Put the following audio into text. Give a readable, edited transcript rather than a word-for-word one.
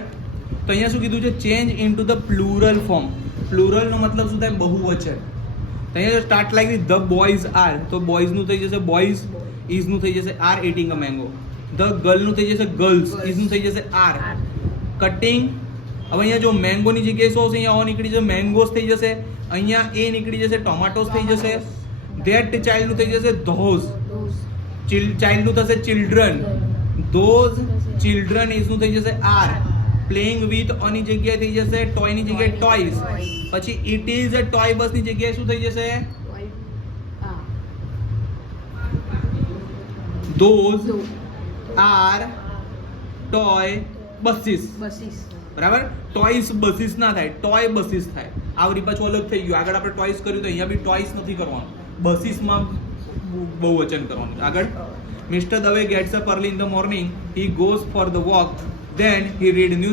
તો અહીંયા શું કીધું છે? Change into the plural form. Plural નો મતલબ શું થાય? બહુવચન. તો અહીંયા start like the boys are, તો બોયઝ નું થઈ જશે બોયઝ, ઇઝ નું થઈ જશે are eating a mango. The girl નું થઈ જશે ગર્લ્સ, ઇઝ નું થઈ જશે આર. કટિંગ, હવે અહીંયા જો મેંગો ની જગ્યાએ શું આવશે? અહીંયા ઓ નીકળી જશે, મેંગોસ થઈ જશે. અહીંયા એ નીકળી જશે, ટોમેટોસ થઈ જશે. ધેટ ચાઇલ્ડ નું થઈ જશે ધોઝ, ચાઇલ્ડ નું થશે ચિલ્ડ્રન. ધોઝ ચિલ્ડ્રન, ઇઝ નું થઈ જશે આર. પ્લેઇંગ વિથ ઓની જગ્યાએ થઈ જશે ટોય ની જગ્યાએ ટોયઝ. પછી ઇટ ઇઝ અ ટોય બસ ની જગ્યાએ શું થઈ જશે? Those are toy buses. બરાબર? ટોયસ બસીસ ના થાય, ટોય બસીસ થાય. આવરી પાછું અલગ થઈ ગયું. આગળ આપણે ટોયસ કર્યું તો અહીંયા બી ટોયસ નથી કરવાનું, બસીસમાં બહુવચન કરવાનું. આગળ, mister Dave gets up early in the morning, he goes for the walk, then he read news.